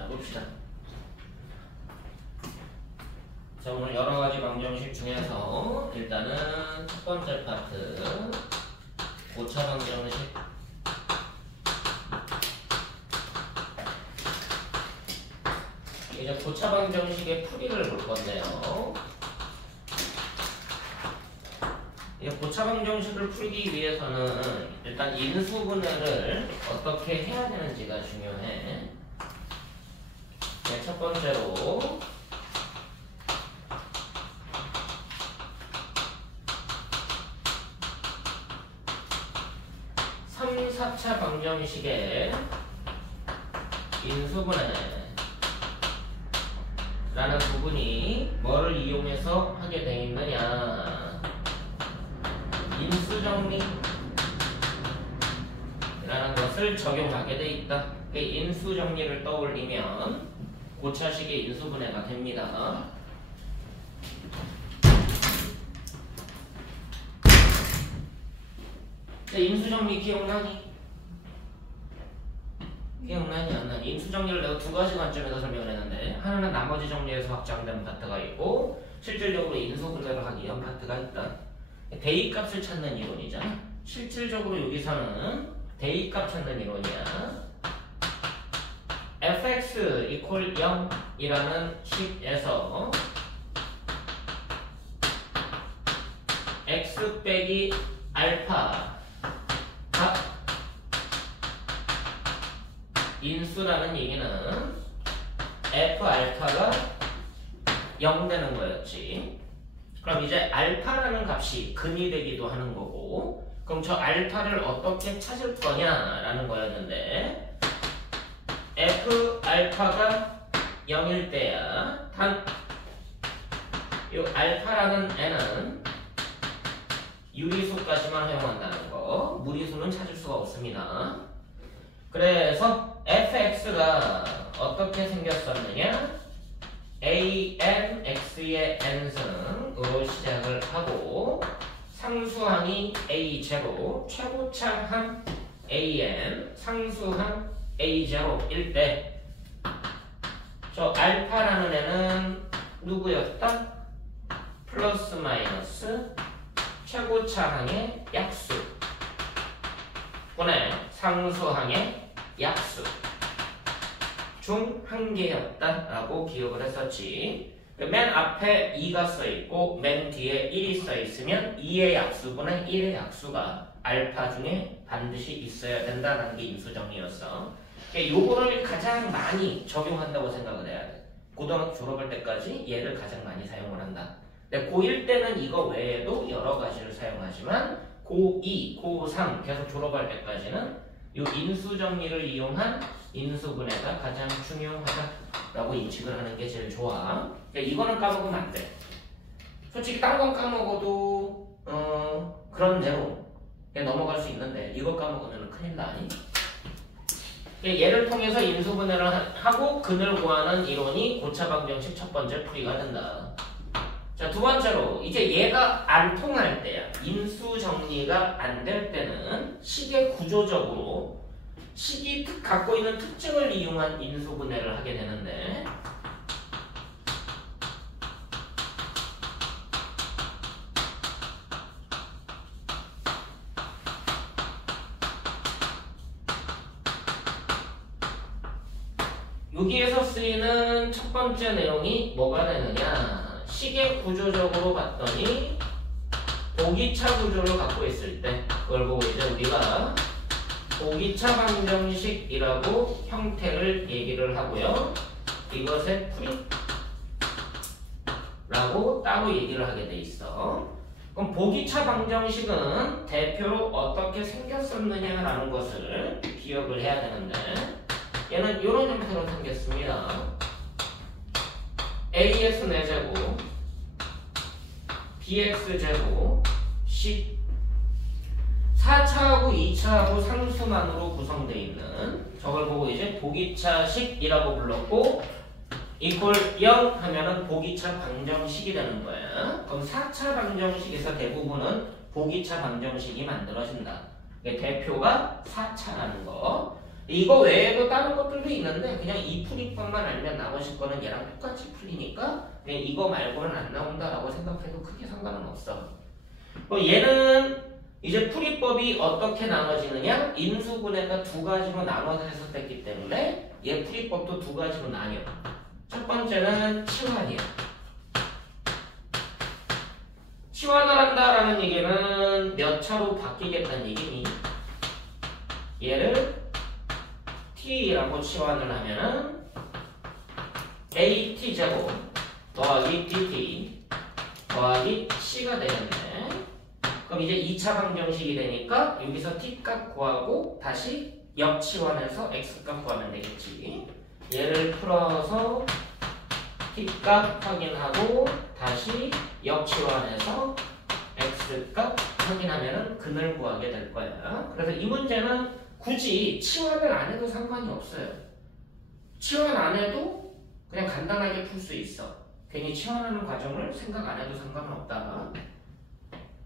자, 봅시다. 자, 오늘 여러가지 방정식 중에서 일단은 첫 번째 파트 고차 방정식. 이제 고차 방정식의 풀이를 볼 건데요. 이 고차 방정식을 풀기 위해서는 일단 인수분해를 어떻게 해야 되는지가 중요해. 네, 첫 번째로 3, 4차 방정식의 인수분해 라는 부분이 뭐를 이용해서 하게 되어 있느냐, 인수정리 라는 것을 적용하게 되어 있다. 인수정리를 떠올리면 고차식의 인수분해가 됩니다. 인수정리 기억나니? 기억나니 안 나니? 인수정리를 내가 두 가지 관점에서 설명을 했는데, 하나는 나머지 정리에서 확장된 파트가 있고 실질적으로 인수분해를 하기 위한 파트가 있다. 대입값을 찾는 이론이잖아. 실질적으로 여기서는 대입값 찾는 이론이야. fx equal 0이라는 식에서 x 빼기 알파 가 인수라는 얘기는 f 알파가 0 되는 거였지. 그럼 이제 알파라는 값이 근이 되기도 하는 거고, 그럼 저 알파를 어떻게 찾을 거냐라는 거였는데, f 알파가 0일 때야 단 이 알파라는 애는 유리수까지만 사용한다는 거, 무리수는 찾을 수가 없습니다. 그래서 fx가 어떻게 생겼었느냐, an x의 n승으로 시작을 하고 상수항이 a0, 최고차항 an, 상수항 a0일 때 저 알파라는 애는 누구였다? 플러스 마이너스 최고차항의 약수 분의 상수항의 약수 중 한 개였다라고 기억을 했었지. 맨 앞에 2가 써있고 맨 뒤에 1이 써있으면 2의 약수분의 1의 약수가 알파 중에 반드시 있어야 된다는 게 인수정리였어. 요거를 가장 많이 적용한다고 생각을 해야 돼. 고등학교 졸업할 때까지 얘를 가장 많이 사용을 한다. 근데 고1 때는 이거 외에도 여러 가지를 사용하지만 고2, 고3 계속 졸업할 때까지는 이 인수정리를 이용한 인수분해가 가장 중요하다라고 인식을 하는 게 제일 좋아. 이거는 까먹으면 안 돼. 솔직히 딴 건 까먹어도 그런 대로 넘어갈 수 있는데 이거 까먹으면 큰일 나니? 얘를 통해서 인수분해를 하고 근을 구하는 이론이 고차 방정식 첫 번째 풀이가 된다. 자, 두 번째로 이제 얘가 안 통할 때야, 인수 정리가 안 될 때는 식의 구조적으로 식이 갖고 있는 특징을 이용한 인수분해를 하게 되는데, 여기에서 쓰이는 첫 번째 내용이 뭐가 되느냐, 식의 구조적으로 봤더니 보기차 구조를 갖고 있을 때 그걸 보고 이제 우리가 보기차 방정식이라고 형태를 얘기를 하고요. 이것의 풀이라고 따로 얘기를 하게 돼 있어. 그럼 보기차 방정식은 대표로 어떻게 생겼었느냐라는 것을 기억을 해야 되는데, 얘는 이런 형태로 생겼습니다. ax 4제곱 bx제곱 c 4차하고 2차하고 상수만으로 구성되어 있는, 저걸 보고 이제 보기차식이라고 불렀고, 이퀄 0 하면은 보기차 방정식이 되는 거야. 그럼 4차 방정식에서 대부분은 보기차 방정식이 만들어진다. 대표가 4차라는 거. 이거 외에도 다른 것들도 있는데 그냥 이 풀이법만 알면 나머지 거는 얘랑 똑같이 풀리니까 그냥 이거 말고는 안 나온다라고 생각해도 크게 상관은 없어. 얘는 이제 풀이법이 어떻게 나눠지느냐? 인수분해가 두 가지로 나눠서 해석됐기 때문에 얘 풀이법도 두 가지로 나뉘어. 첫 번째는 치환이야. 치환을 한다라는 얘기는 몇 차로 바뀌겠다는 얘기니? 얘를 t라고 치환을 하면은 at제곱 더하기 dt 더하기 c가 되겠네. 그럼 이제 2차 방정식이 되니까 여기서 t값 구하고 다시 역치환해서 x값 구하면 되겠지. 얘를 풀어서 t값 확인하고 다시 역치환해서 x값 확인하면 근을 구하게 될 거야. 그래서 이 문제는 굳이 치환을 안 해도 상관이 없어요. 치환 안 해도 그냥 간단하게 풀 수 있어. 괜히 치환하는 과정을 생각 안 해도 상관은 없다.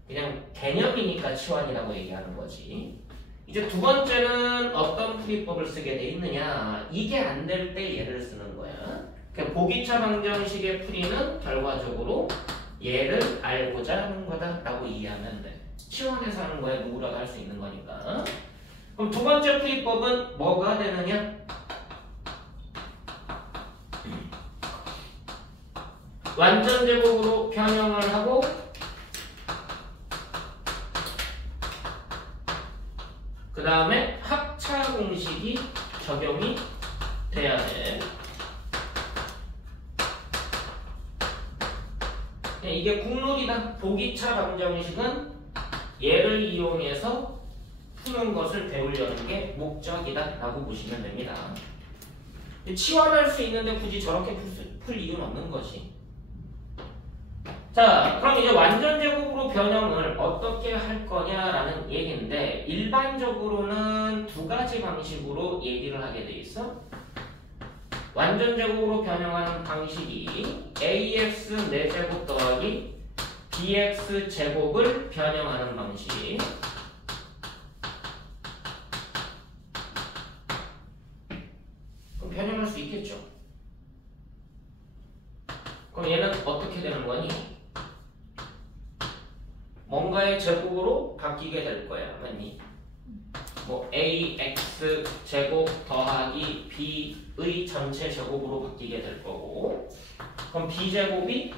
그냥 개념이니까 치환이라고 얘기하는 거지. 이제 두 번째는 어떤 풀이법을 쓰게 돼 있느냐. 이게 안 될 때 얘를 쓰는 거야. 그러니까 보기차 방정식의 풀이는 결과적으로 얘를 알고자 하는 거다라고 이해하면 돼. 치환해서 하는 거야. 누구라도 할 수 있는 거니까. 그럼 두 번째 풀이법은 뭐가 되느냐? 완전 제곱으로 변형을 하고 그 다음에 합차 공식이 적용이 돼야 돼. 이게 국룰이다. 보기차 방정식은 얘를 이용해서 푸는 것을 배우려는 게 목적이다 라고 보시면 됩니다. 치환할 수 있는데 굳이 저렇게 풀 이유는 없는 거지. 자, 그럼 이제 완전 제곱으로 변형을 어떻게 할 거냐라는 얘기인데 일반적으로는 두 가지 방식으로 얘기를 하게 돼 있어. 완전 제곱으로 변형하는 방식이 ax 4제곱 더하기 bx 제곱을 변형하는 방식. 그럼 변형할 수 있겠죠. 그럼 얘는 어떻게 되는 거니? 뭔가의 제곱으로 바뀌게 될 거야. 맞니? 뭐 ax 제곱 더하기 b의 전체 제곱으로 바뀌게 될 거고, 그럼 b제곱이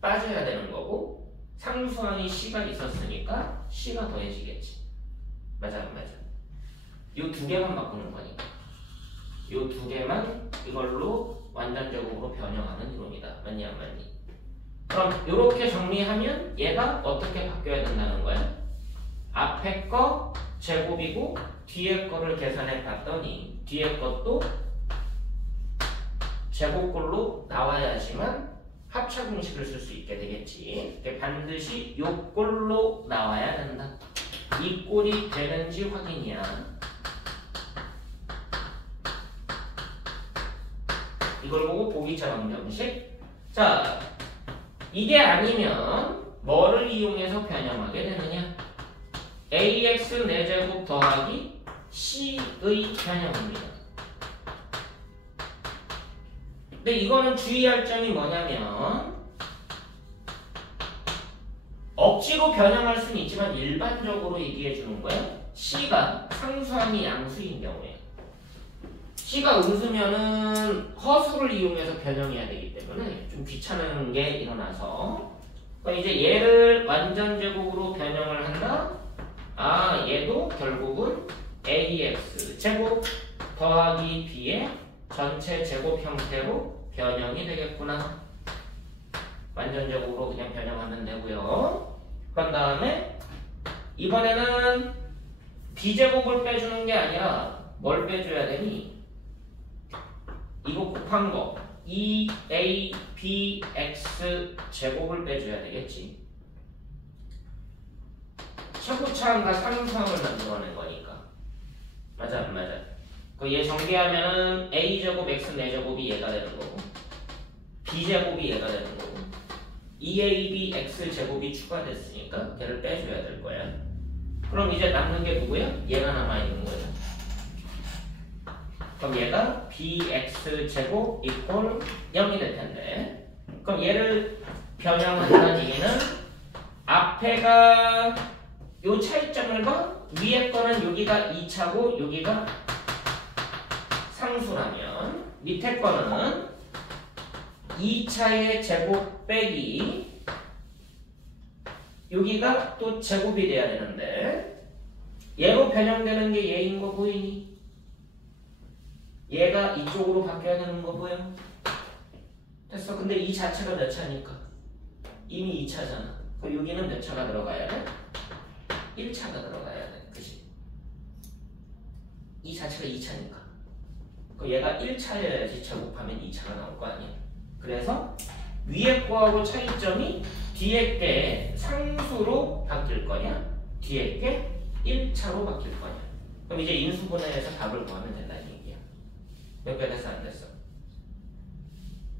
빠져야 되는 거고, 상수항이 c가 있었으니까 c가 더해지겠지. 맞아 안 맞아? 이 두 개만 바꾸는 거니까. 이 두 개만 이걸로 완전 제곱으로 변형하는 이론이다. 맞니 안 맞니? 그럼 이렇게 정리하면 얘가 어떻게 바뀌어야 된다는 거야? 앞에 거 제곱이고 뒤에 거를 계산해 봤더니 뒤에 것도 제곱꼴로 나와야지만 합차 공식을 쓸 수 있게 되겠지. 반드시 요 꼴로 나와야 된다. 이 꼴이 되는지 확인이야. 이걸 보고 보기차 방정식. 자, 이게 아니면 뭐를 이용해서 변형하게 되느냐? ax 4제곱 더하기 c의 변형입니다. 근데 이거는 주의할 점이 뭐냐면 억지로 변형할 수는 있지만 일반적으로 얘기해 주는 거야. c가 상수함이 양수인 경우에 c가 음수면은 허수를 이용해서 변형해야 되기 때문에 좀 귀찮은 게 일어나서 그럼 이제 얘를 완전 제곱으로 변형을 한다. 아, 얘도 결국은 ax 제곱 더하기 b의 전체 제곱 형태로 변형이 되겠구나. 완전 제곱으로 그냥 변형하면 되고요. 그런 다음에 이번에는 b제곱을 빼주는 게 아니라 뭘 빼줘야 되니? 이거 곱한 거 2abx 제곱을 빼줘야 되겠지. 최고차항과 상수항을 만들어낸 거니까. 맞아 안 맞아? 얘 정리하면은 a제곱 x 4제곱이 얘가 되는 거고 b제곱이 얘가 되는 거고 2ab x 제곱이 추가됐으니까 얘를 빼줘야 될 거야. 그럼 이제 남는 게 누구야? 얘가 남아있는 거야. 그럼 얘가 bx제곱 이퀄 0이 될 텐데 그럼 얘를 변형한다는 얘기는 앞에가 요 차이점을 봐 위에 거는 여기가 2차고 여기가 상수라면 밑에 거는 2차의 제곱 빼기 여기가 또 제곱이 돼야 되는데 얘로 변형되는 게 얘인 거 보이니? 얘가 이쪽으로 바뀌어야 되는 거 보여? 됐어. 근데 이 자체가 몇 차니까? 이미 2차잖아. 그럼 여기는 몇 차가 들어가야 돼? 1차가 들어가야 돼. 그치? 이 자체가 2차니까. 그럼 얘가 1차여야지 제곱하면 2차가 나올 거 아니야? 그래서 위에 거하고 차이점이 뒤에 게 상수로 바뀔 거냐? 뒤에 게 1차로 바뀔 거냐? 그럼 이제 인수분해해서 답을 구하면 된다는 얘기야. 몇 개 됐어? 안 됐어?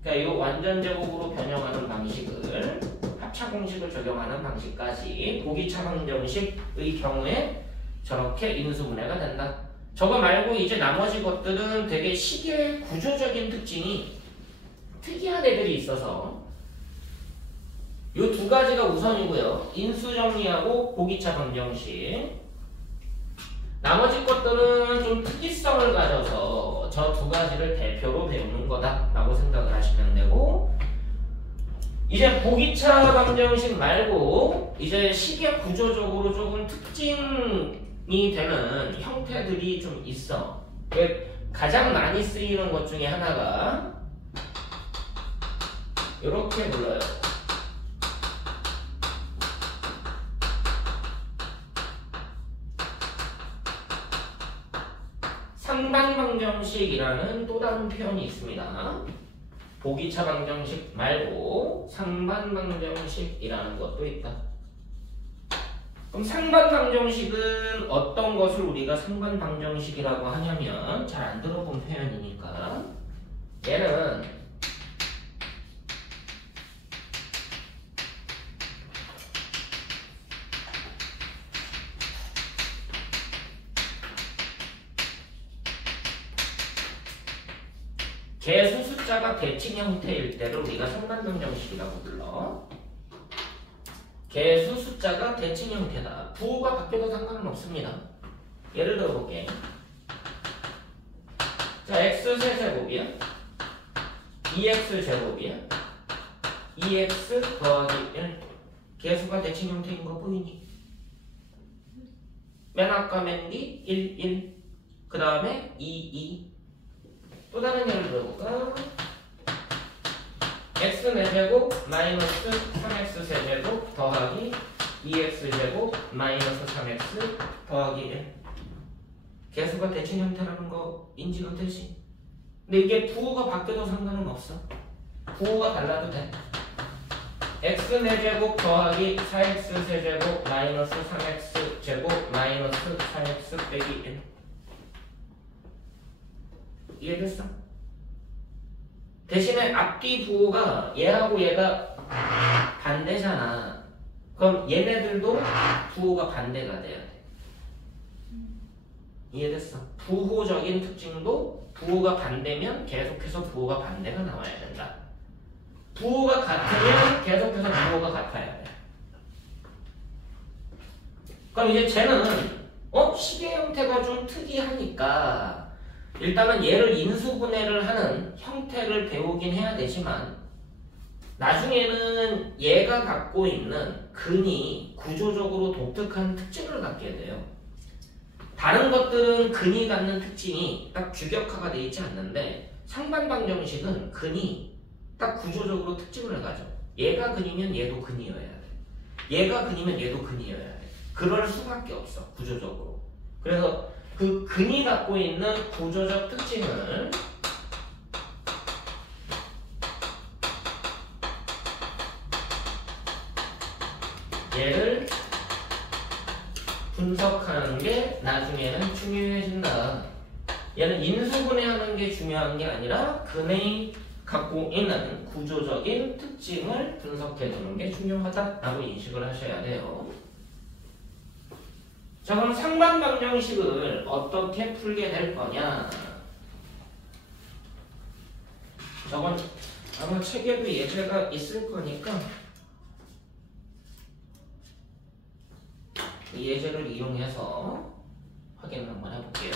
그러니까 이 완전 제곱으로 변형하는 방식을 합차 공식을 적용하는 방식까지 보기차 방정식의 경우에 저렇게 인수분해가 된다. 저거 말고 이제 나머지 것들은 되게 식의 구조적인 특징이 특이한 애들이 있어서 이 두 가지가 우선이고요. 인수 정리하고 보기차 방정식. 나머지 것들은 좀 특이성을 가져서 저 두 가지를 대표로 배우는 거다라고 생각을 하시면 되고 이제 보기차 방정식 말고 이제 식의 구조적으로 조금 특징이 되는 형태들이 좀 있어. 가장 많이 쓰이는 것 중에 하나가 이렇게 불러요. 상반방정식이라는 또 다른 표현이 있습니다. 보기차 방정식 말고 상반방정식이라는 것도 있다. 그럼 상반방정식은 어떤 것을 우리가 상반방정식이라고 하냐면 잘 안 들어본 표현이니까 얘는 개수 숫자가 대칭 형태일 때를 우리가 상반방정식이라고 불러. 개수 숫자가 대칭 형태다. 부호가 바뀌어도 상관은 없습니다. 예를 들어 볼게. 자, x 세제곱이야. 2x 제곱이야. 2x 더하기 1. 개수가 대칭 형태인 거 보이니? 맨 아까 맨 뒤 1, 1. 그 다음에 2, 2. 또 다른 예를 들어볼까? x 4제곱 마이너스 3x 세제곱 더하기 2x 제곱 마이너스 3x 더하기 1. 개수가 대칭 형태라는 거 인지가 되지? 근데 이게 부호가 바뀌어도 상관은 없어. 부호가 달라도 돼. x 4제곱 더하기 4x 세제곱 마이너스 3x 제곱 마이너스 4x 빼기 1. 이해됐어? 대신에 앞뒤 부호가 얘하고 얘가 반대잖아. 그럼 얘네들도 부호가 반대가 돼야 돼. 이해됐어? 부호적인 특징도 부호가 반대면 계속해서 부호가 반대가 나와야 된다. 부호가 같으면 계속해서 부호가 같아야 돼. 그럼 이제 쟤는 식의 형태가 좀 특이하니까 일단은 얘를 인수분해를 하는 형태를 배우긴 해야 되지만 나중에는 얘가 갖고 있는 근이 구조적으로 독특한 특징을 갖게 돼요. 다른 것들은 근이 갖는 특징이 딱 규격화가 되어 있지 않는데 상반방정식은 근이 딱 구조적으로 특징을 가져. 얘가 근이면 얘도 근이어야 돼. 얘가 근이면 얘도 근이어야 돼. 그럴 수밖에 없어. 구조적으로. 그래서 그 근이 갖고 있는 구조적 특징을 얘를 분석하는 게 나중에는 중요해진다. 얘는 인수분해하는 게 중요한 게 아니라 근의 갖고 있는 구조적인 특징을 분석해두는 게 중요하다라고 인식을 하셔야 돼요. 자, 그럼 상반방정식을 어떻게 풀게 될 거냐? 저건 아마 책에도 예제가 있을 거니까 이 예제를 이용해서 확인을 한번 해볼게요.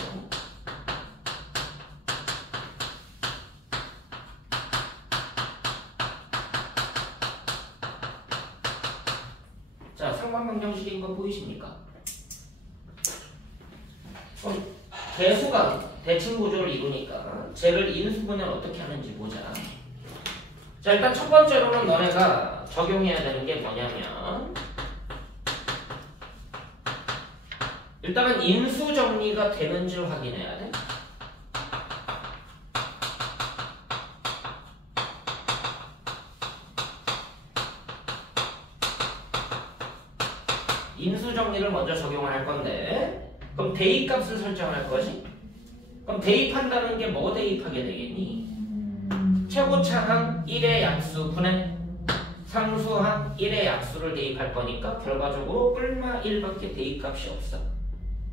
자, 상반방정식인 거 보이십니까? 개수가 대칭 구조를 이루니까 쟤를 인수분해를 어떻게 하는지 보자. 자, 일단 첫 번째로는 너네가 적용해야 되는 게 뭐냐면 일단은 인수 정리가 되는지를 확인해야 돼. 인수 정리를 먼저 적용을 할 건데 그럼 대입값을 설정할 거지? 그럼 대입한다는 게 뭐 대입하게 되겠니? 최고차항 1의 약수 분의 상수항 1의 약수를 대입할 거니까 결과적으로 뿔마 1밖에 대입값이 없어.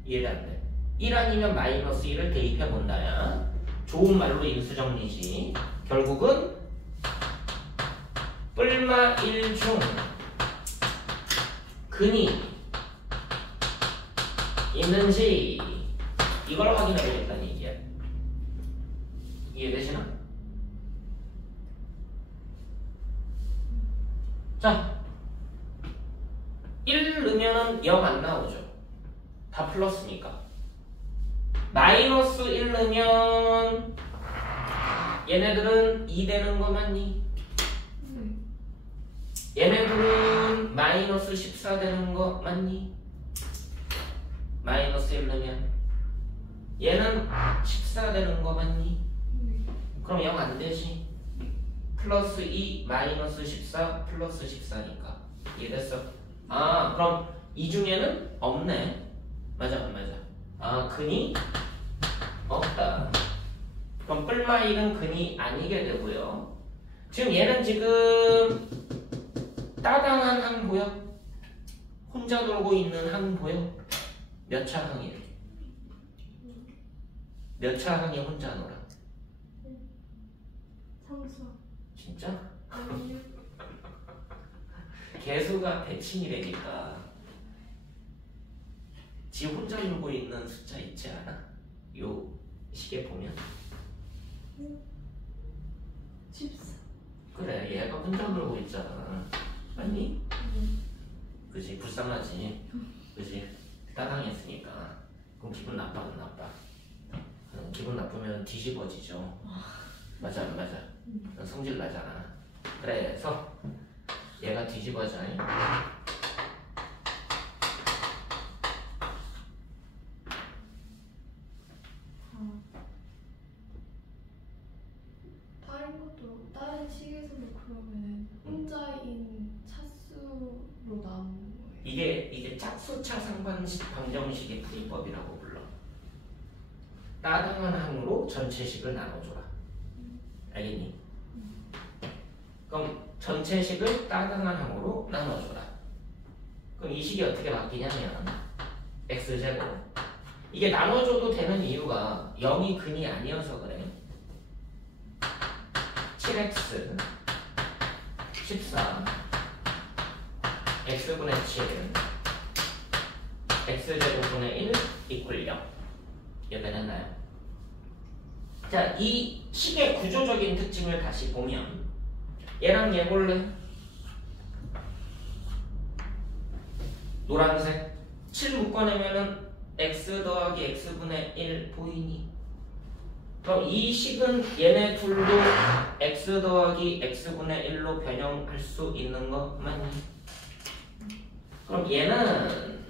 이해가 안 돼. 1 아니면 마이너스 1을 대입해 본다야. 좋은 말로 인수정리지. 결국은 뿔마 1 중 근이 있는지 이걸 확인해 보겠다는 얘기야. 이해되시나? 자, 1 넣으면 0 안 나오죠. 다 플러스니까. 마이너스 1 넣으면 얘네들은 2 되는 거 맞니? 얘네들은 마이너스 14 되는 거 맞니? 마이너스 1 넣으면 얘는 14 되는 거 맞니? 그럼 0 안 되지. 플러스 2 마이너스 14 플러스 14니까 이해됐어? 아, 그럼 이 중에는 없네. 맞아. 아, 근이 없다. 그럼 뿔마 1은 근이 아니게 되고요. 지금 얘는 지금 따당한 항 보여? 혼자 놀고 있는 항 보여? 몇 차 항이에요? 몇 차 항이 혼자 놀아? 상수. 진짜? 아니요. 개수가 대칭이라니까 지 혼자 놀고 있는 숫자 있지 않아? 요 시계 보면 14. 그래, 얘가 혼자 놀고 있잖아. 맞니? 그지? 불쌍하지? 그지? 따당했으니까. 그럼 기분 나빠는 나빠. 기분 나쁘면 뒤집어지죠. 맞아. 성질 나잖아. 그래서 얘가 뒤집어져. 다른 식에서는 그러면 혼자인 차수로 나누는 거예요? 이게 짝수차 상반방정식의 풀이법이라고 불러. 따당한 항으로 전체식을 나눠줘라. 알겠니? 그럼 전체식을 따당한 항으로 나눠줘라. 그럼 이 식이 어떻게 바뀌냐면 x제곱. 이게 나눠줘도 되는 이유가 0이 근이 아니어서 그래. 7x 14 x분의 7 x제곱분의 1 이퀄 0 이렇게 됐나요? 자, 이 식의 구조적인 특징을 다시 보면 얘랑 얘 볼래? 노란색 7 묶어내면은 x 더하기 x분의 1 보이니? 그럼 이 식은 얘네 둘도 x 더하기 x분의 1로 변형할 수 있는 거 맞니? 그럼 얘는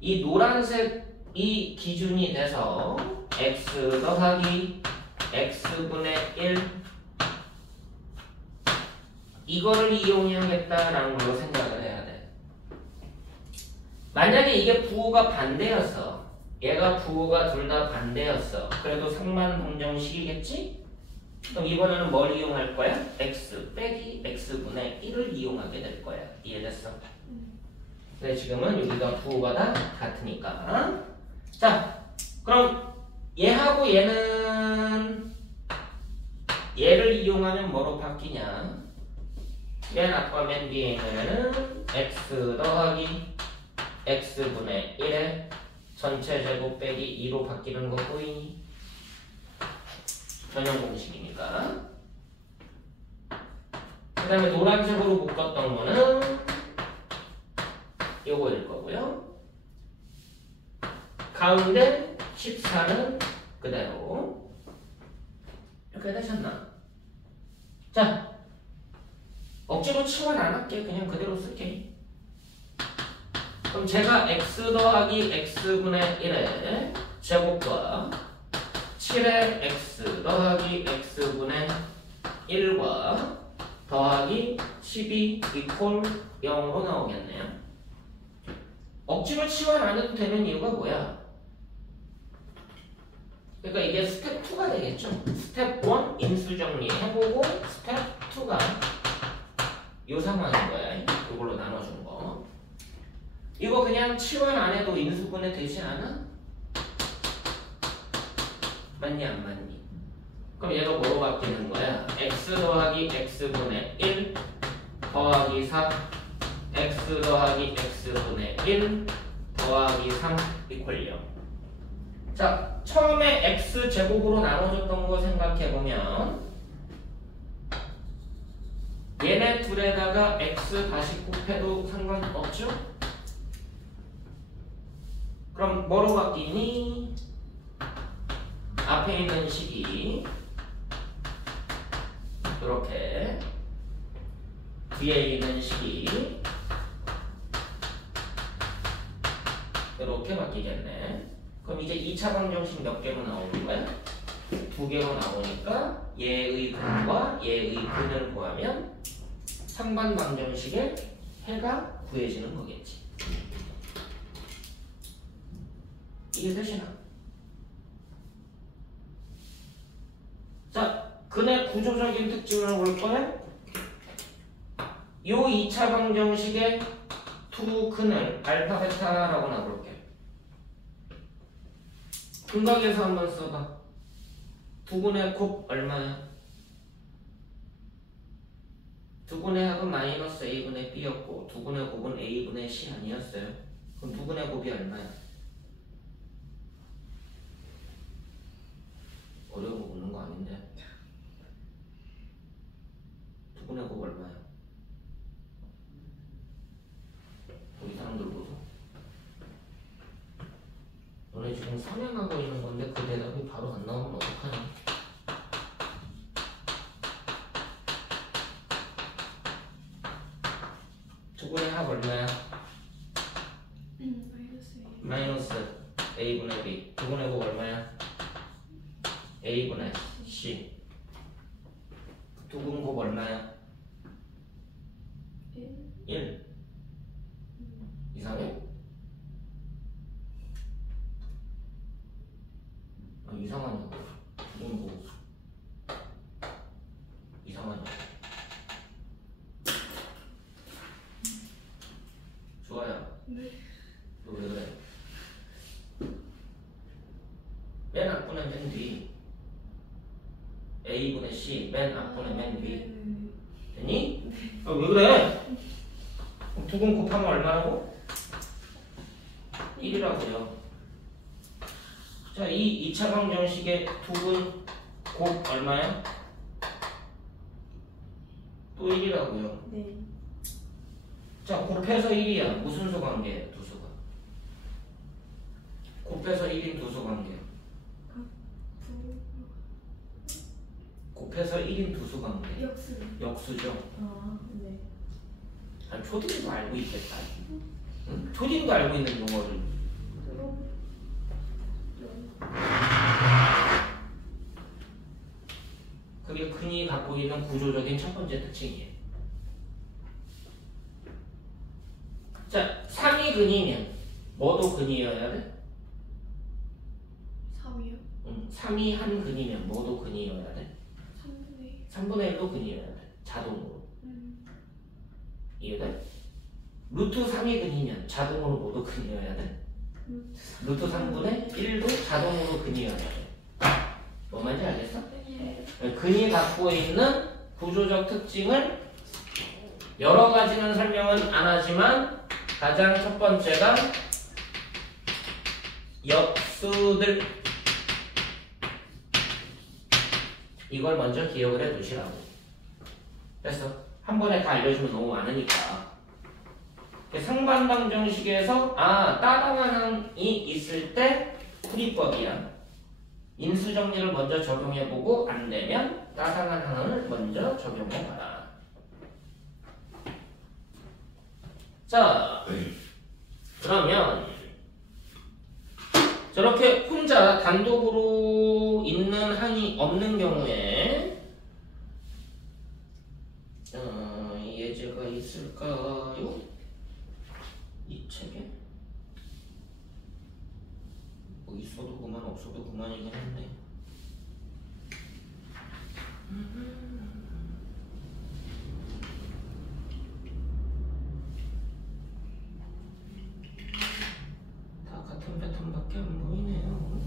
이 노란색이 기준이 돼서 x 더하기 x분의 1 이거를 이용해야겠다라는 걸로 생각을 해야 돼. 만약에 이게 부호가 반대였어. 얘가 부호가 둘 다 반대였어. 그래도 상반방정식이겠지? 그럼 이번에는 뭘 이용할 거야? x 빼기 x분의 1을 이용하게 될 거야. 이해됐어? 근데 지금은 여기가 부호가 다 같으니까. 자, 그럼 얘하고 얘는 얘를 이용 이동하면 뭐로 바뀌냐? 맨 앞과 맨 뒤에 있는 x 더하기 x분의 1의 전체 제곱 빼기 2로 바뀌는 거 보이니? 전형 공식이니까. 그 다음에 노란색으로 묶었던 거는 요거일 거고요. 가운데 14는 그대로 이렇게 되셨나? 자, 억지로 치환 안 할게. 그냥 그대로 쓸게. 그럼 제가 x 더하기 x분의 1의 제곱과 7의 x 더하기 x분의 1과 더하기 12 이퀄 0으로 나오겠네요. 억지로 치환 안 해도 되는 이유가 뭐야? 그러니까 이게 스텝 2가 되겠죠. 스텝 1 인수 정리 해보고 스텝 2가 요 상황인 거야. 이걸로 나눠준 거. 이거 그냥 치환 안 해도 인수분해 되지 않아? 맞니 안 맞니? 그럼 얘가 뭐로 바뀌는 거야? x 더하기 x분의 1 더하기 4 x 더하기 x분의 1 더하기 3 이퀄 0. 자, 처음에 x제곱으로 나눠줬던 거 생각해보면 얘네 둘에다가 x 다시 곱해도 상관없죠? 그럼 뭐로 바뀌니? 앞에 있는 식이 이렇게 뒤에 있는 식이 이렇게 바뀌겠네. 그럼 이제 2차 방정식 몇 개로 나오는 거야? 2개로 나오니까 얘의 근과 얘의 근을 구하면 상반 방정식의 해가 구해지는 거겠지. 이게 되시나? 자, 근의 구조적인 특징을 볼 거야. 요 2차 방정식의 두 근을 알파 베타라고 나볼게. 근각에서 한번 써봐. 두 근의 곱 얼마야? 두 근의 합은 마이너스 a분의 b였고 두 근의 곱은 a분의 c 아니었어요? 그럼 두 근의 곱이 얼마야? 어려운 거 묻는 거 아닌데. 두 근의 곱 얼마야? 우리 사람들 보소. 너네 지금 선행하고 있는 건데 그 대답이 바로 안 나오면 어떡하냐? 두 근의 합 얼마야? 마이너스 a분의 b. 두 근의 곱 얼마야? a분의 c. 두 근 곱 얼마야? 1. 이상해? 이상하냐고. 이건 뭐 이상하냐고. 좋아요. 네. 너 왜 그래? 맨 앞분의 맨 뒤. a분의 c 맨 앞분의 맨 뒤. 됐니? 아, 왜 그래? 두 근 곱하면 얼마라고? 1이라고요. 자, 이 2차 방정식의 두 근 곱 얼마야? 또 1이라고요. 네. 자, 곱해서 1이야. 무슨 수 관계야? 두 수가. 곱해서 1인 두 수 관계야. 곱해서 1인 두 수 관계. 역수. 역수죠. 아, 네. 아니, 초딩도 알고 있겠다. 응? 초딩도 알고 있는 용어를. 그럼 그게 근이 갖고 있는 구조적인 첫 번째 특징이에요. 자, 3이 근이면 뭐도 근이어야 돼? 3이요? 3이 한 근이면 뭐도 근이어야 돼? 3분의 3분의 1도 근이어야 돼. 자동으로. 1. 이해돼? 루트 3이 근이면 자동으로 뭐도 근이어야 돼? 루트 3분의 1도 자동으로 근이어야 돼. 뭐 말인지 알겠어? 네. 근이 갖고 있는 구조적 특징을 여러 가지는 설명은 안 하지만 가장 첫 번째가 역수들. 이걸 먼저 기억을 해 두시라고. 됐어. 한 번에 다 알려주면 너무 많으니까. 상반방정식에서 따당한 항이 있을 때 풀이법이야. 인수정리를 먼저 적용해보고 안 되면 따당한 항을 먼저 적용해봐라. 자, 그러면 저렇게 혼자 단독으로 있는 항이 없는 경우에 예제가 있을까요? 이 책에? 뭐 있어도 그만 없어도 그만이긴 한데 다 같은 패턴밖에 안 보이네요.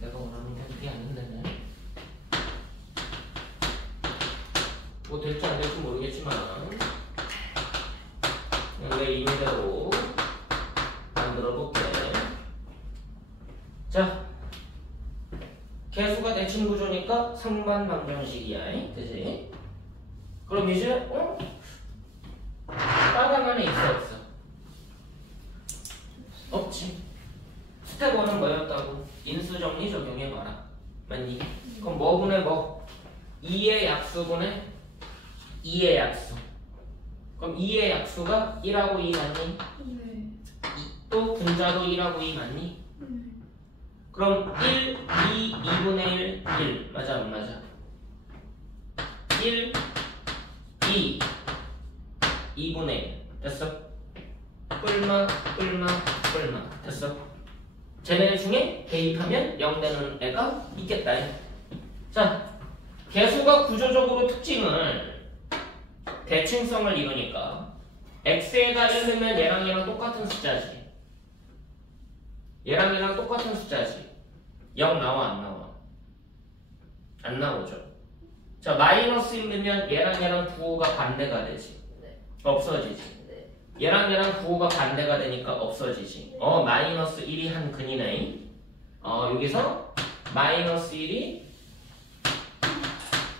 내가 원하는 게 아닌데 뭐 될지 안 될지 모르겠지만 내 임의대로 만들어 볼게. 자, 개수가 대칭 구조니까 상반방정식이야, 그치? 그럼 이제 따당 안에 있어 없어? 없지. 스텝 1은 뭐였다고? 인수정리 적용해봐라. 맞니? 그럼 뭐 분의 뭐? 2의 약수분의 2의 약수. 그럼 2의 약수가 1하고 2 맞니? 네. 또 분자도 1하고 2 맞니? 그럼 1, 2, 2분의 1, 1 맞아 안 맞아? 1, 2, 2분의 1 됐어? 뿔마 됐어? 쟤네 중에 대입하면 0 되는 애가 있겠다. 자, 개수가 구조적으로 특징을 대칭성을 이루니까 x에다 1 넣으면 얘랑 똑같은 숫자지. 얘랑 똑같은 숫자지. 0 나와 안 나와? 안 나오죠. 자, 마이너스 1 넣으면 얘랑 부호가 반대가 되지. 없어지지. 얘랑 부호가 반대가 되니까 없어지지. 마이너스 1이 한 근이네. 여기서 마이너스 1이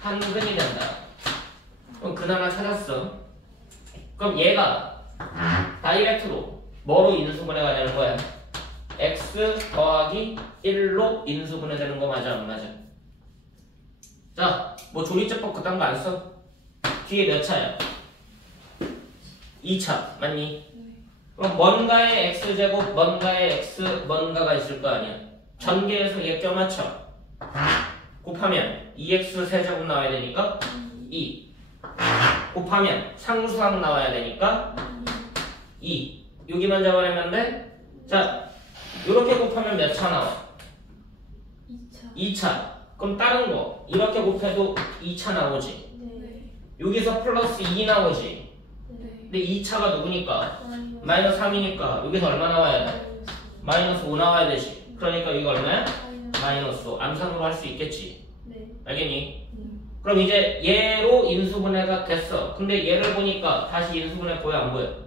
한 근이 된다. 그럼 근 하나 찾았어. 그럼 얘가 다이렉트로 뭐로 인수분해가 되는 거야? x 더하기 1로 인수분해 되는 거 맞아 안 맞아? 자, 뭐 조리제법 그딴 거 안 써? 뒤에 몇 차야? 2차 맞니? 그럼 뭔가의 x제곱 뭔가의 x 뭔가가 있을 거 아니야. 전개해서 얘 껴맞춰 곱하면 2x 세제곱 나와야 되니까 2 곱하면 상수항 나와야 되니까 2 여기만 잡아내면 돼? 자, 요렇게 곱하면 몇 차 나와? 2차. 2차. 그럼 다른 거 이렇게 곱해도 2차 나오지. 네. 여기서 플러스 2 나오지. 네. 근데 2차가 누구니까? 마이너스 3이니까 여기서 얼마 나와야 돼? 마이너스 5 나와야 되지. 그러니까 이거 얼마야? 마이너스 5. 암산으로 할 수 있겠지. 네. 알겠니? 그럼 이제 얘로 인수분해가 됐어. 근데 얘를 보니까 다시 인수분해 보여 안 보여?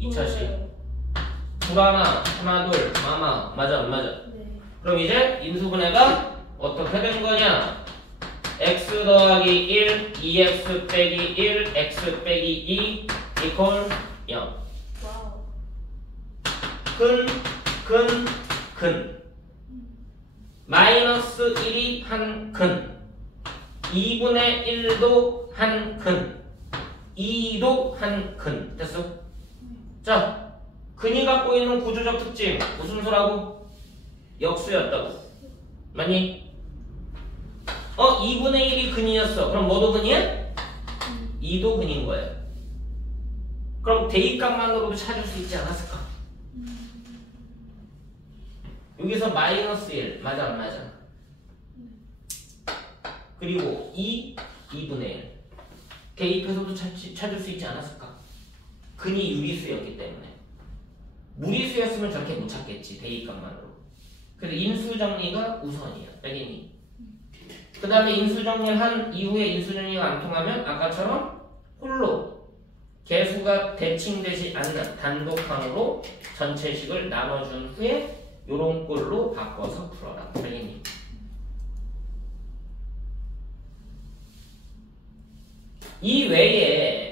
2차씩. 둘 하나 둘 마마 맞아 안 맞아? 네. 그럼 이제 인수분해가 어떻게 된 거냐? x 더하기 1, 2x 빼기 1, x 빼기 2 이퀄 0. 와우. 근 마이너스 1이 한 근 2분의 1도 한 근 2도 한 근 됐어? 자, 근이 갖고 있는 구조적 특징 무슨 수라고? 역수였다고 맞니? 2분의 1이 근이었어. 그럼 뭐도 근이야? 2도 근인 거야. 그럼 대입값만으로도 찾을 수 있지 않았을까? 여기서 마이너스 1 맞아 안 맞아? 그리고 2분의 1 대입해서도 찾을 수 있지 않았을까? 근이 유리수였기 때문에 무리수였으면 저렇게 못 찾겠지. 대입값만으로. 그래서 인수정리가 우선이야. 알겠니? 그 다음에 인수정리를 한 이후에 인수정리가 안 통하면 아까처럼 홀로 개수가 대칭되지 않는 단독항으로 전체식을 나눠준 후에 요런 꼴로 바꿔서 풀어라. 알겠니? 이 외에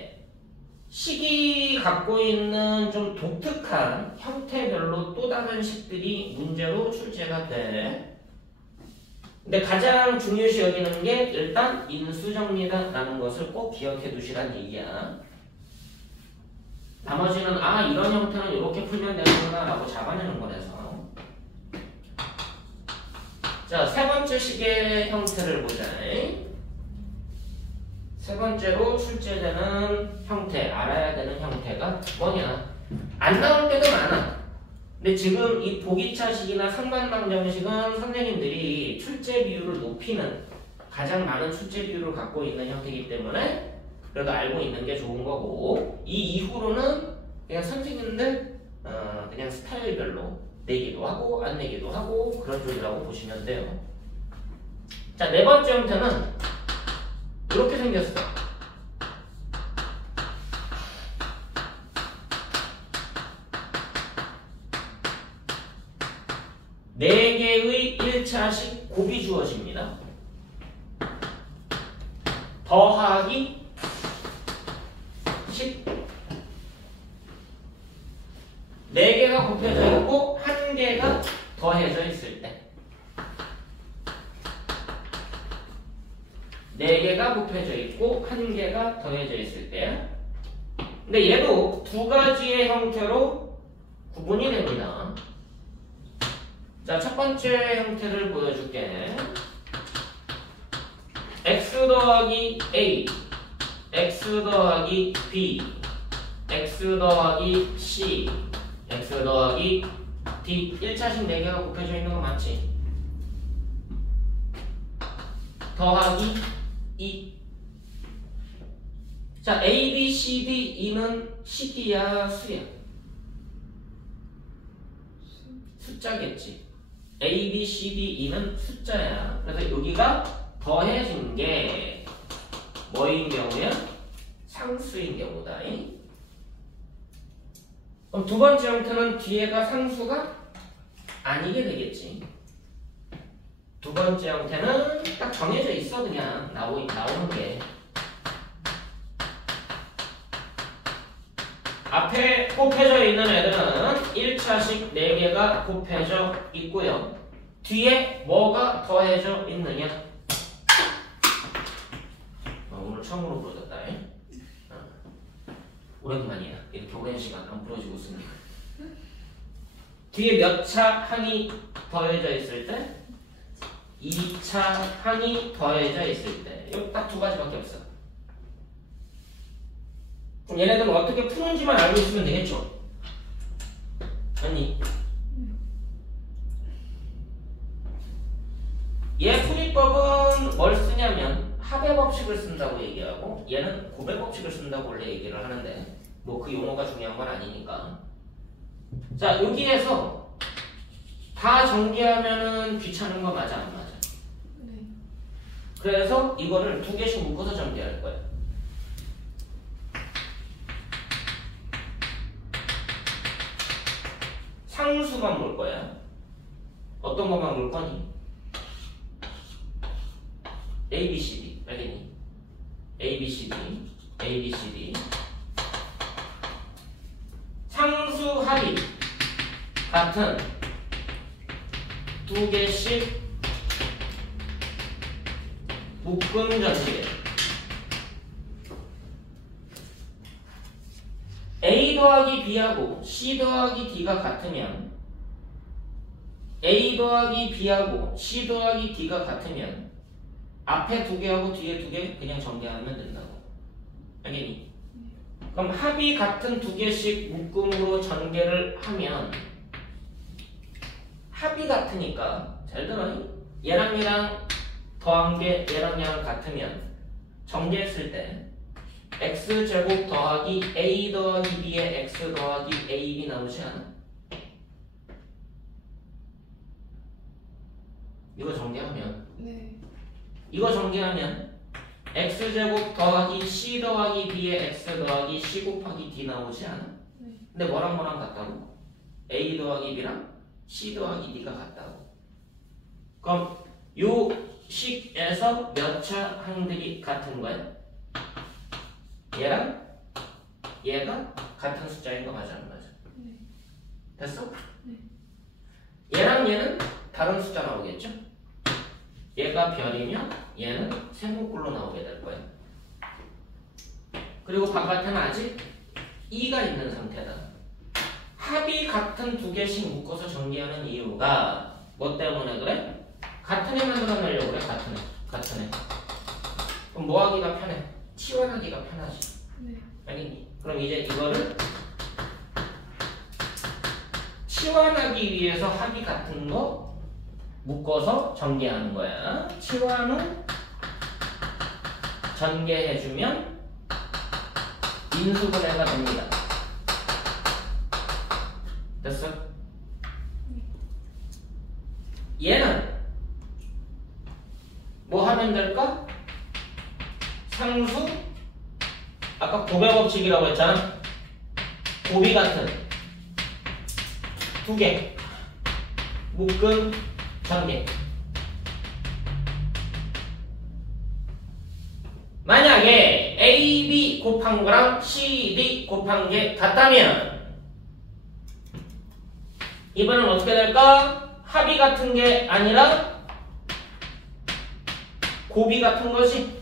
식이 갖고 있는 좀 독특한 형태별로 또 다른 식들이 문제로 출제가 돼. 근데 가장 중요시 여기는 게 일단 인수정리다라는 것을 꼭 기억해 두시란 얘기야. 나머지는 이런 형태는 이렇게 풀면 되는구나 라고 잡아내는 거라서. 자, 세 번째 식의 형태를 보자. 세 번째로 출제되는 형태, 알아야 되는 형태가 뭐냐? 안 나올 때도 많아. 근데 지금 이 보기차식이나 상관방정식은 선생님들이 출제 비율을 높이는 가장 많은 출제 비율을 갖고 있는 형태이기 때문에 그래도 알고 있는 게 좋은 거고, 이 이후로는 그냥 선생님들 그냥 스타일별로 내기도 하고 안 내기도 하고 그런 쪽이라고 보시면 돼요. 자, 네 번째 형태는 이렇게 생겼어. 네 개의 1차식 곱이 주어집니다. 더하기 10. 4개가 곱해져 있고 1개가 더해져 있을 때. 4개가 곱해져 있고 1개가 더해져 있을 때. 근데 얘도 두 가지의 형태로 구분이 됩니다. 자, 첫 번째 형태를 보여줄게. x 더하기 a, x 더하기 b, x 더하기 c, x 더하기 d. 1차식 4개가 곱해져 있는 거 맞지? 더하기 2. 자, a, b, c, d, e는 식이야, 수야? 숫자겠지. a, b, c, d, e는 숫자야. 그래서 여기가 더해진 게 뭐인 경우야? 상수인 경우다. 그럼 두 번째 형태는 뒤에가 상수가 아니게 되겠지. 두 번째 형태는 딱 정해져 있어. 그냥 나오는 게. 앞에 곱해져 있는 애들은 1차식 4개가 곱해져 있고요. 뒤에 뭐가 더해져 있느냐? 오늘 처음으로 부러졌다. 오랜만이야. 이렇게 오랜 시간 안 부러지고 있으니까. 뒤에 몇 차 항이 더해져 있을 때? 2차 항이 더해져 있을 때. 이거 딱 두 가지밖에 없어. 그럼 얘네들은 어떻게 푸는지만 알고 있으면 되겠죠? 아니, 얘 풀이법은 뭘 쓰냐면 합의 법칙을 쓴다고 얘기하고 얘는 곱의 법칙을 쓴다고 원래 얘기를 하는데 뭐 그 용어가 중요한 건 아니니까. 자, 여기에서 다 전개하면은 귀찮은 거 맞아 안 맞아? 네. 그래서 이거를 2개씩 묶어서 전개할 거야. 상수만 물 거야. 어떤 것만 물 거니? A, B, C, D. 알겠니? A, B, C, D. A, B, C, D. 상수 합이 같은 2개씩 묶음 전개. A 더하기 B하고 C 더하기 D가 같으면 A 더하기 B하고 C 더하기 D가 같으면 앞에 2개하고 뒤에 2개 그냥 전개하면 된다고. 알겠니? 그럼 합이 같은 2개씩 묶음으로 전개를 하면 합이 같으니까 잘 들어. 얘랑 얘랑 더한 게 얘랑 얘랑 같으면 전개했을 때 x제곱 더하기 a 더하기 b의 x 더하기 ab 나오지 않아? 이거 전개하면 네. 이거 전개하면 x제곱 더하기 c 더하기 b의 x 더하기 c 곱하기 d 나오지 않아? 네. 근데 뭐랑 뭐랑 같다고? a 더하기 b랑 c 더하기 d가 같다고. 그럼 요 식에서 몇 차 항들이 같은 거야? 얘랑 얘가 같은 숫자인 거 맞아 안 맞아? 네. 됐어? 네. 얘랑 얘는 다른 숫자 나오겠죠? 얘가 별이면 얘는 세모꼴로 나오게 될 거야. 그리고 바깥에는 아직 2가 있는 상태다. 합이 같은 두 개씩 묶어서 전개하는 이유가 뭐 때문에 그래? 같은 애 만들어내려고 그래. 같은 애. 그럼 뭐 하기가 편해? 치환하기가 편하지. 네. 아니, 그럼 이제 이거를 치환하기 위해서 합이 같은 거 묶어서 전개하는 거야. 치환 후 전개해주면 인수분해가 됩니다. 됐어? 얘는 뭐 하면 될까? 상수 아까 곱의 법칙이라고 했잖아. 곱이 같은 두 개 묶은 전개. 만약에 AB 곱한 거랑 CD 곱한 게 같다면 이번엔 어떻게 될까? 합이 같은 게 아니라 곱이 같은 거지.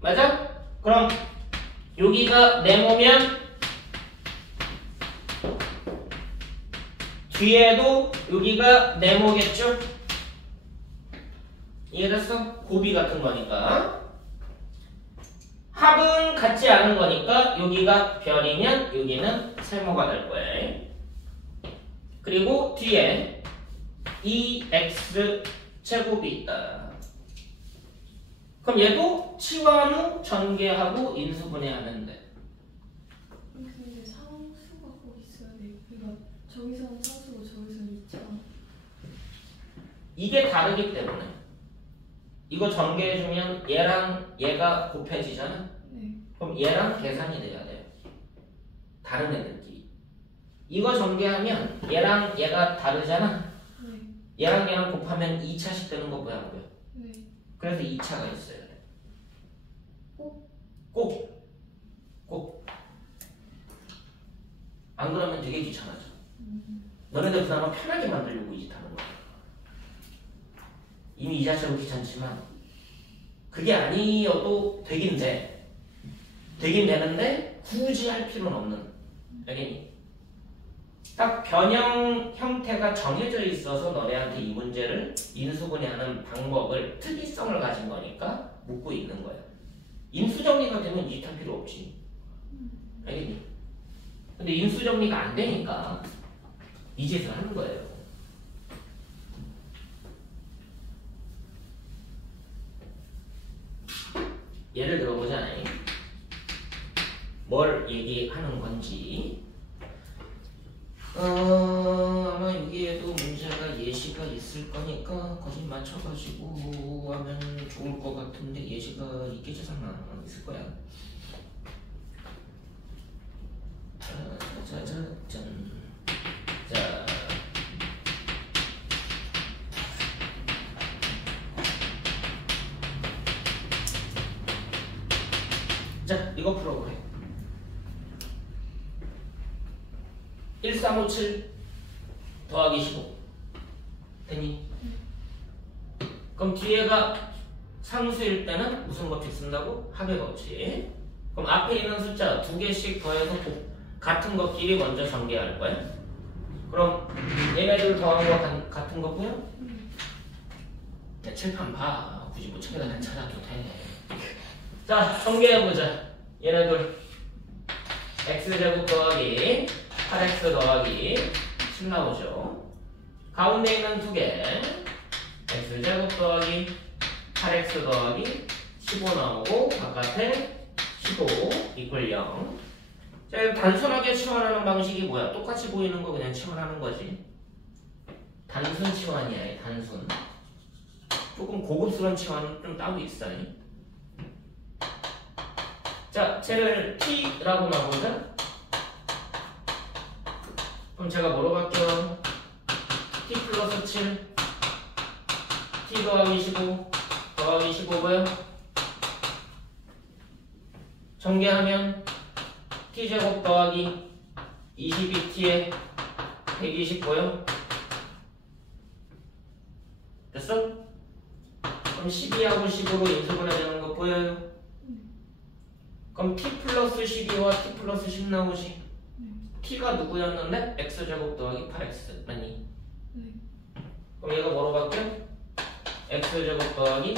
맞아? 그럼 여기가 네모면 뒤에도 여기가 네모겠죠? 이해됐어? 곱이 같은 거니까. 합은 같지 않은 거니까 여기가 별이면 여기는 세모가 될 거예요. 그리고 뒤에 2x 제곱이 있다. 그럼 얘도 치환 후 전개하고 인수분해하면 돼. 근데 상수가 꼭 있어야 돼. 그러니까 저기서는 상수고 저기서는 2차. 이게 다르기 때문에 이거 전개해주면 얘랑 얘가 곱해지잖아. 네. 그럼 얘랑 계산이 돼야 돼. 다른 애들끼리. 이거 전개하면 얘랑 얘가 다르잖아. 네. 얘랑 얘랑 곱하면 2차씩 되는 거 뭐야 뭐야. 네. 그래서 2차가 있어야 돼. 꼭. 안 그러면 되게 귀찮아져. 너네들 그나마 편하게 만들려고 이 짓 하는 거야. 이미 이 자체로 귀찮지만 그게 아니어도 되긴 돼. 되긴 되는데 굳이 할 필요는 없는. 알겠니? 딱 변형 형태가 정해져 있어서 너네한테 이 문제를 인수분해하는 방법을 특이성을 가진 거니까 묻고 있는 거야. 인수정리가 되면 이 짓 할 필요 없지. 알겠니? 근데 인수정리가 안 되니까 이 짓을 하는 거예요. 예를 들어보자. 뭘 얘기하는 건지. 아마 여기에도 문제가 예시가 있을 거니까 거기 맞춰가지고 하면 좋을 것 같은데 예시가 있겠지 설마 있을 거야. 짜자잔. 자. 자, 이거 풀어보래. 1357 더하기 15 됐니? 그럼 뒤에가 상수일 때는 무슨 법칙 쓴다고? 합의 법칙. 그럼 앞에 있는 숫자 두 개씩 더해서 같은 것끼리 먼저 전개할 거야. 그럼 얘네들 더한 거 같은 거 보여? 내 칠판 봐. 굳이 뭐 책에다 안 찾아도 돼. 자, 전개해보자. 얘네들 x제곱 더하기 8x 더하기 10 나오죠. 가운데 있는 두 개 x제곱 더하기 8x 더하기 15 나오고 바깥에 15 이퀄 0. 자, 단순하게 치환하는 방식이 뭐야? 똑같이 보이는 거 그냥 치환하는 거지. 단순 치환이야. 단순. 조금 고급스러운 치환은 좀 따로 있어. 자, 쟤를 t라고 나보자. 그럼 제가 뭐로 갈게요? t 플러스 7 t 더하기 15 더하기 15고요. 전개하면 t제곱 더하기 22t에 120고요. 됐어? 그럼 12하고 15로 인수분해 되는 거 보여요? 그럼 t 플러스 12와 t 플러스 10 나오지? t가 누구였는데? x제곱 더하기 8x 맞니? 그럼 얘가 뭐로 바뀌어? x제곱 더하기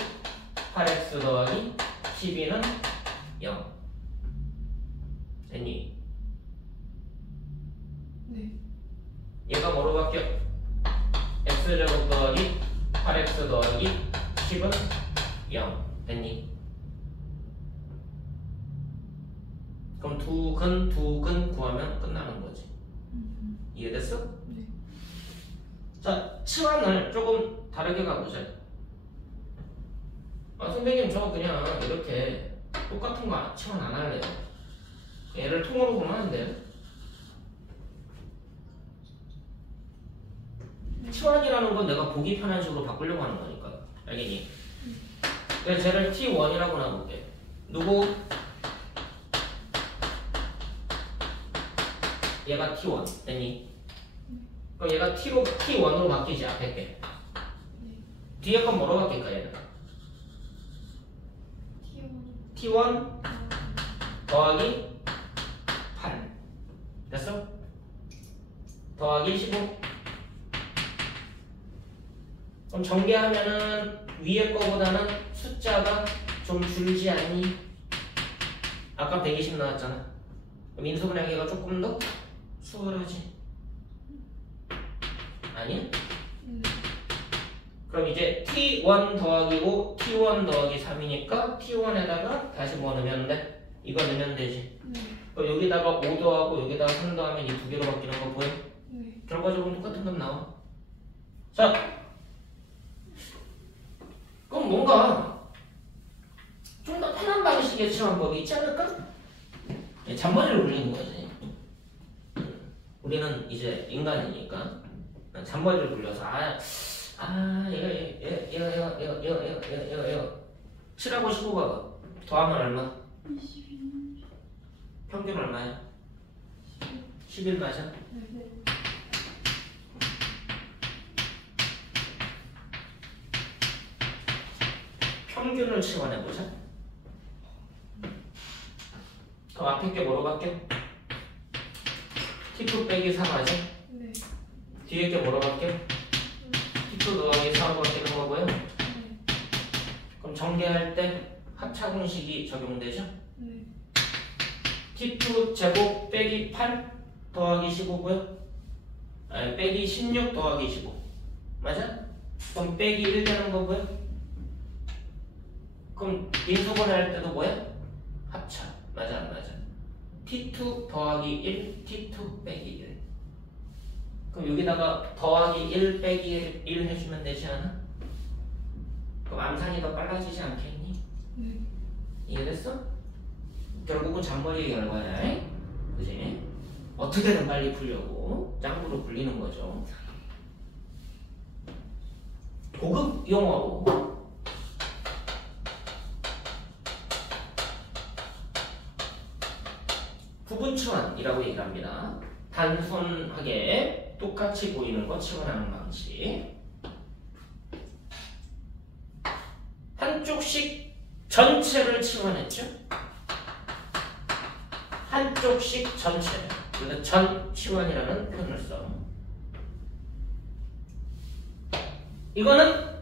8x 더하기 12는 0 됐니? 네. 얘가 뭐로 바뀌어? x제곱 더하기 8x 더하기 10은 0 됐니? 그럼 두 근 구하면 끝나는 거지. 이해됐어? 네. 자, 치환을 조금 다르게 가보자. 선생님 저 그냥 이렇게 똑같은 거 치환 안 할래요. 얘를 통으로 보면 안 돼요? 치환이라는 건 내가 보기 편한 식으로 바꾸려고 하는 거니까. 알겠니? 그래서 쟤를 T1이라고 놔볼게. 누구? 얘가 T1 됐니? 그럼 얘가 T1으로 바뀌지 앞에 게. 뒤에 건 뭐로 바뀔까 얘는? T1 더하기 8 됐어? 더하기 15. 그럼 전개하면은 위에 거보다는 숫자가 좀 줄지 않니? 아까 120 나왔잖아. 그럼 인수분해하기가 조금 더 수월하지? 아니야? 그럼 이제 T1 더하기고 T1 더하기 3이니까 T1에다가 다시 뭐 넣으면 돼? 이거 넣으면 되지? 그럼 여기다가 5 더하고 여기다가 3 더하면 이 두 개로 바뀌는 거 보여? 결과적으로 똑같은 건 나와. 자, 그럼 뭔가 좀 더 편한 방식의 치환법이 있지 않을까? 잔머리를 굴리는 거지. 우리는 이제 인간이니까 잔머리를 굴려서 얘가 7하고 15가 더하면 얼마? 22. 평균 얼마야? 11 맞아? 네. 평균을 치환해보자. 그럼 앞에 게 뭐로 바뀌어? T2 빼기 4 맞아? 네. 뒤에 게 뭐로 바뀌어? T2 더하기 4로 바뀌는 거고요. 그럼 전개할 때 합차공식이 적용되죠? 네. T2 제곱 빼기 8 더하기 15고요. 아니 빼기 16 더하기 15 맞아? 그럼 빼기 1 되는 거고요. 그럼 인수분해 할 때도 뭐야? 합차 맞아 안 맞아? T2 더하기 1 T2 빼기 1 그럼 여기다가 더하기 1 빼기 1 해주면 되지 않아? 그럼 암산이 더 빨라지지 않겠니? 네. 이해됐어? 결국은 잔머리의 결과야 그지? 어떻게든 빨리 풀려고 짱구로 굴리는 거죠. 고급 용어로 부분치환이라고 얘기를 합니다. 단순하게 똑같이 보이는 거 치환하는 방식. 한쪽씩 전체를 치환했죠. 한쪽씩 전체. 그래서 전치환이라는 표현을 써. 이거는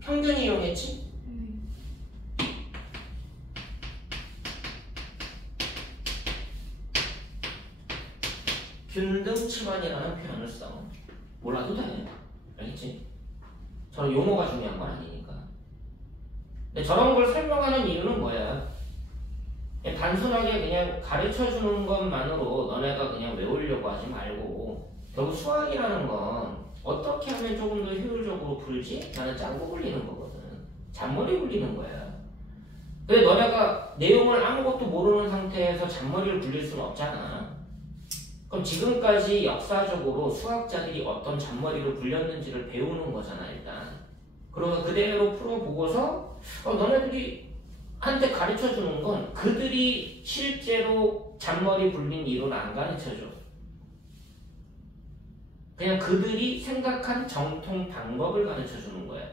평균 이용했지. 균등치환이라는 표현을 써. 몰라도 돼. 알겠지? 저는 용어가 중요한 건 아니니까. 근데 저런 걸 설명하는 이유는 뭐야? 그냥 단순하게 그냥 가르쳐 주는 것만으로 너네가 그냥 외우려고 하지 말고 결국 수학이라는 건 어떻게 하면 조금 더 효율적으로 풀지? 나는 짱구 굴리는 거거든. 잔머리 굴리는 거야. 근데 너네가 내용을 아무것도 모르는 상태에서 잔머리를 굴릴 수는 없잖아. 그럼 지금까지 역사적으로 수학자들이 어떤 잔머리를 굴렸는지를 배우는 거잖아, 일단. 그러면 그대로 풀어보고서 너네들이 한테 가르쳐주는 건 그들이 실제로 잔머리 굴린 이론을 안 가르쳐줘. 그냥 그들이 생각한 정통 방법을 가르쳐주는 거야.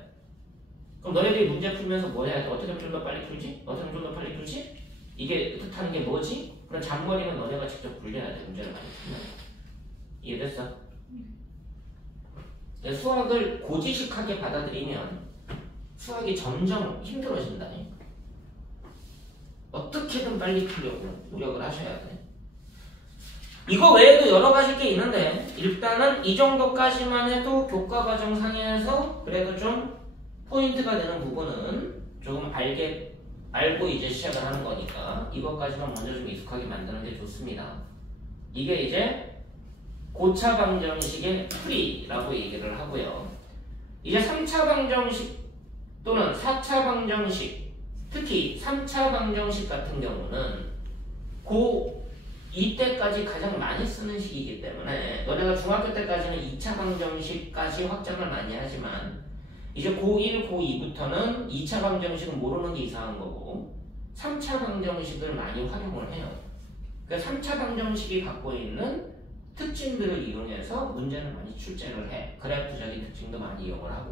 그럼 너네들이 문제 풀면서 뭐 해야 돼? 어떻게 하면 좀 더 빨리 풀지? 어떻게 하면 좀 더 빨리 풀지? 이게 뜻하는 게 뭐지? 그럼 잔머리는 너네가 직접 굴려야 돼. 문제를 많이 풀면. 이해됐어? 수학을 고지식하게 받아들이면 수학이 점점 힘들어진다. 어떻게든 빨리 풀려고 노력을 하셔야 돼. 이거 외에도 여러 가지 게 있는데 일단은 이 정도까지만 해도 교과과정상에서 그래도 좀 포인트가 되는 부분은 조금 알고 이제 시작을 하는 거니까 이것까지만 먼저 좀 익숙하게 만드는 게 좋습니다. 이게 이제 고차 방정식의 풀이라고 얘기를 하고요. 이제 3차 방정식 또는 4차 방정식, 특히 3차 방정식 같은 경우는 이때까지 가장 많이 쓰는 시기이기 때문에 너네가 중학교 때까지는 2차 방정식까지 확장을 많이 하지만 이제 고1, 고2부터는 2차 방정식은 모르는 게 이상한 거고 3차 방정식을 많이 활용을 해요. 그러니까 3차 방정식이 갖고 있는 특징들을 이용해서 문제를 많이 출제를 해. 그래프적인 특징도 많이 이용을 하고.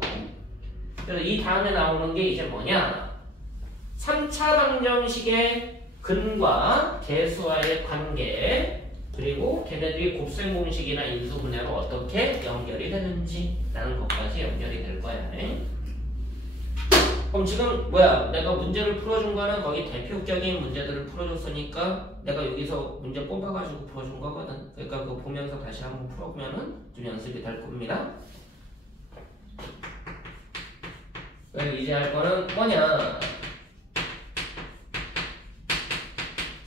그래서 이 다음에 나오는 게 이제 뭐냐? 3차 방정식의 근과 계수와의 관계, 그리고 걔네들이 곱셈 공식이나 인수분해로 어떻게 연결이 되는지 라는 것까지 연결이 될 거야. 그럼 지금 내가 문제를 풀어준 거는 거기 대표적인 문제들을 풀어줬으니까 내가 여기서 문제 뽑아가지고 풀어준 거거든. 그러니까 그거 보면서 다시 한번 풀어보면은 좀 연습이 될 겁니다. 그래서 이제 할 거는 뭐냐?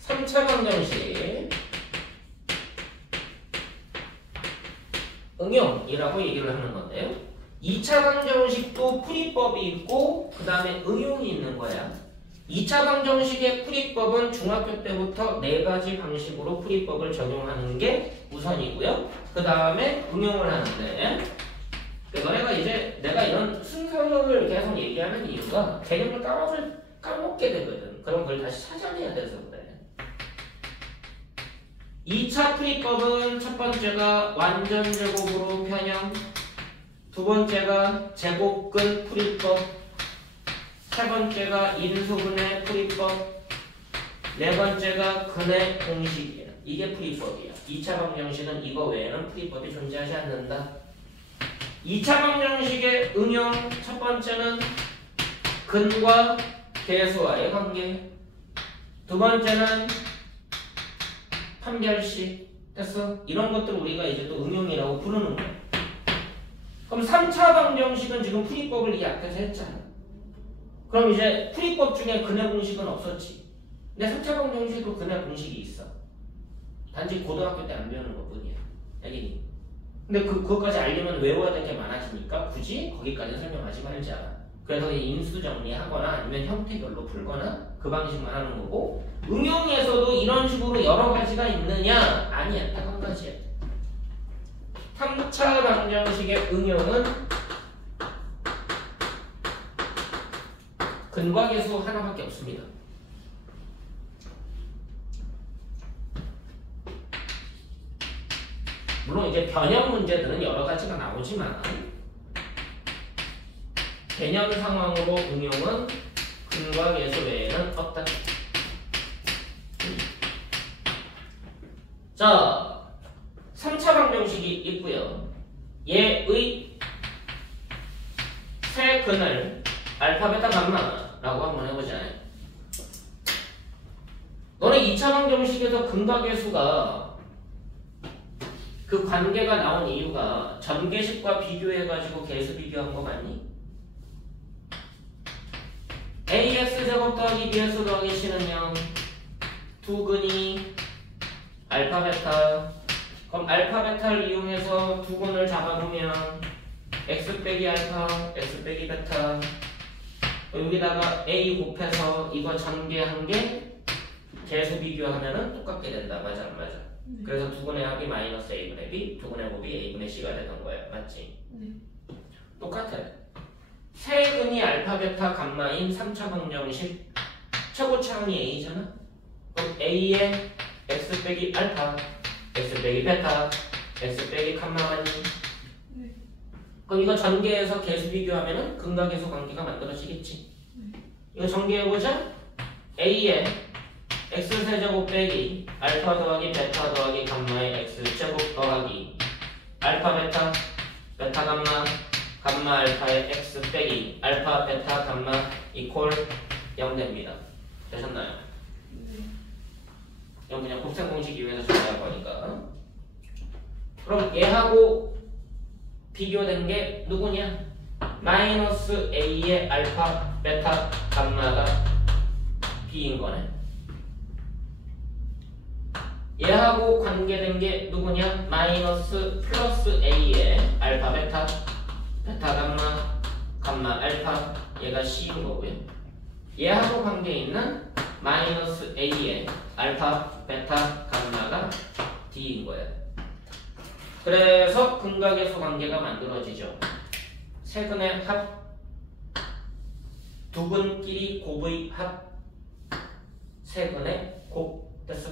3차 방정식 응용이라고 얘기를 하는 건데요. 2차 방정식도 풀이법이 있고 그 다음에 응용이 있는 거야. 2차 방정식의 풀이법은 중학교 때부터 4가지 방식으로 풀이법을 적용하는 게 우선이고요. 그 다음에 응용을 하는데 너네가 이제 내가 이런 순서를 계속 얘기하는 이유가 개념을 까먹게 되거든. 그럼 그걸 다시 찾아내야 돼서 그래. 2차 풀이법은 첫 번째가 완전 제곱으로 편형, 두 번째가 제곱근 풀이법, 세 번째가 인수분해 풀이법, 네 번째가 근해 공식이야. 이게 풀이법이야. 2차 방정식은 이거 외에는 풀이법이 존재하지 않는다. 2차 방정식의 응용 첫 번째는 근과 계수와의 관계, 두 번째는 판별식. 됐어? 이런 것들 우리가 이제 또 응용이라고 부르는 거야. 그럼 3차 방정식은 지금 풀이법을 이 앞에서 했잖아. 그럼 이제 풀이법 중에 근해 공식은 없었지. 근데 3차 방정식도 근해 공식이 있어. 단지 고등학교 때 안 배우는 것 뿐이야. 알겠니? 근데 그것까지 알려면 외워야 될 게 많아지니까 굳이 거기까지 설명하지 말자. 그래서 인수 정리하거나 아니면 형태별로 풀거나 그 방식만 하는 거고, 응용에서도 이런 식으로 여러 가지가 있느냐? 아니야. 딱 한 가지야. 3차 방정식의 응용은 근과 계수 하나밖에 없습니다. 물론 이제 변형 문제들은 여러 가지가 나오지만 개념 상황으로 응용은 근과 계수 외에는 없다. 자, 3차 방정식이 있고요. 얘의 세 근을 알파, 베타, 감마라고 한번 해보자. 너네 2차 방정식에서 근과 계수가 그 관계가 나온 이유가 전개식과 비교해가지고 계수 비교한 거 맞니? AX제곱 더하기 BX 더하기 C는 0, 두 근이 알파, 베타, 그럼 알파 베타를 이용해서 두근을 잡아보면 x 빼기 알파, x 빼기 베타 여기다가 a 곱해서 이거 전개한 게 계수 비교하면은 똑같게 된다. 맞아 안 맞아? 그래서 두근의 합이 마이너스 a분의 b, 두근의 곱이 a분의 c가 되던 거예요. 맞지? 네. 똑같아. 세근이 알파 베타 감마인 3차 방정식 최고차항이 a잖아? 그럼 a의 x 빼기 알파, x 빼기 베타, x 빼기 감마만이 네. 그럼 이거 전개해서 계수 비교하면은 근각계수 관계가 만들어지겠지. 이거 전개해보자. a의 x세제곱 빼기 알파 더하기 베타 더하기 감마의 x제곱 더하기 알파 베타, 베타 감마, 감마 알파의 x 빼기 알파 베타 감마 이퀄 0 됩니다. 되셨나요? 네. 이건 그냥 곱셈 공식 이외에서 정리할 거니까. 그럼 얘하고 비교된 게 누구냐? 마이너스 a의 알파 베타 감마가 b인 거네. 얘하고 관계된 게 누구냐? 마이너스 플러스 a의 알파 베타 베타 감마 감마 알파 얘가 c인 거고요. 얘하고 관계 있는 마이너스 a의 알파 베타 감마가 d인 거예요. 그래서 근각계수 관계가 만들어지죠. 세근의 합, 두근끼리 곱의 합, 세근의 곱 됐어.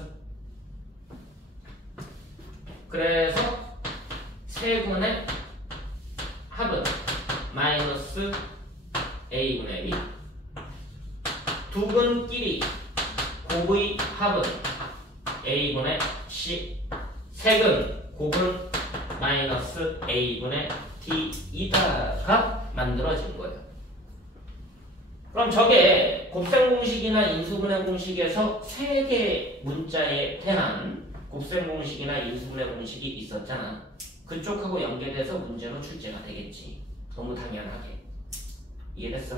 그래서 세근의 합은 마이너스 a분의 b, 두근끼리 곱의 합은 a분의 c, 세근 곱은 마이너스 a분의 d이다가 만들어진 거예요. 그럼 저게 곱셈 공식이나 인수분해 공식에서 세 개의 문자에 대한 곱셈 공식이나 인수분해 공식이 있었잖아. 그쪽하고 연계돼서 문제로 출제가 되겠지. 너무 당연하게. 이해됐어?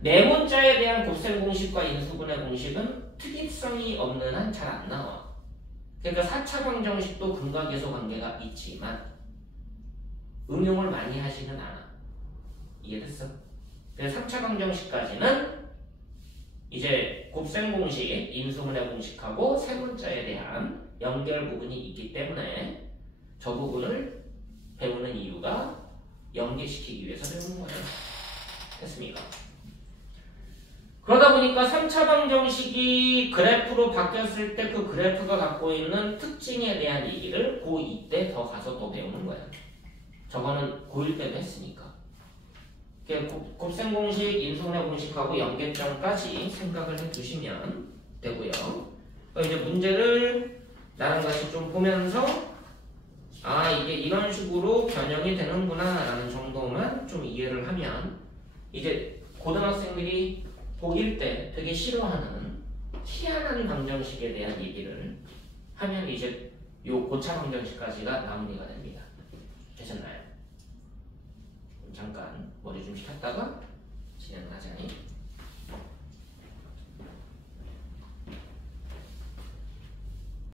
네 문자에 대한 곱셈 공식과 인수분해 공식은 특이성이 없는 한 잘 안 나와. 그러니까 4차 방정식도 근각계수 관계가 있지만 응용을 많이 하지는 않아. 이해됐어? 그래서 3차 방정식까지는 이제 곱셈 공식, 인수분해 공식하고 세 문자에 대한 연결 부분이 있기 때문에 저 부분을 배우는 이유가 연계시키기 위해서 배우는 거예요. 됐습니까? 그러다 보니까 3차 방정식이 그래프로 바뀌었을 때 그 그래프가 갖고 있는 특징에 대한 얘기를 고2 때 더 가서 또 배우는 거야. 저거는 고1 때도 했으니까. 곱셈 공식, 인수분해 공식하고 연계점까지 생각을 해두시면 되고요. 이제 문제를 나랑 같이 좀 보면서 아 이게 이런 식으로 변형이 되는구나 라는 정도만 좀 이해를 하면 이제 고등학생들이 고1 때 되게 싫어하는 희한한 방정식에 대한 얘기를 하면 이제 요 고차 방정식까지가 마무리가 됩니다. 되셨나요? 잠깐 머리 좀 식혔다가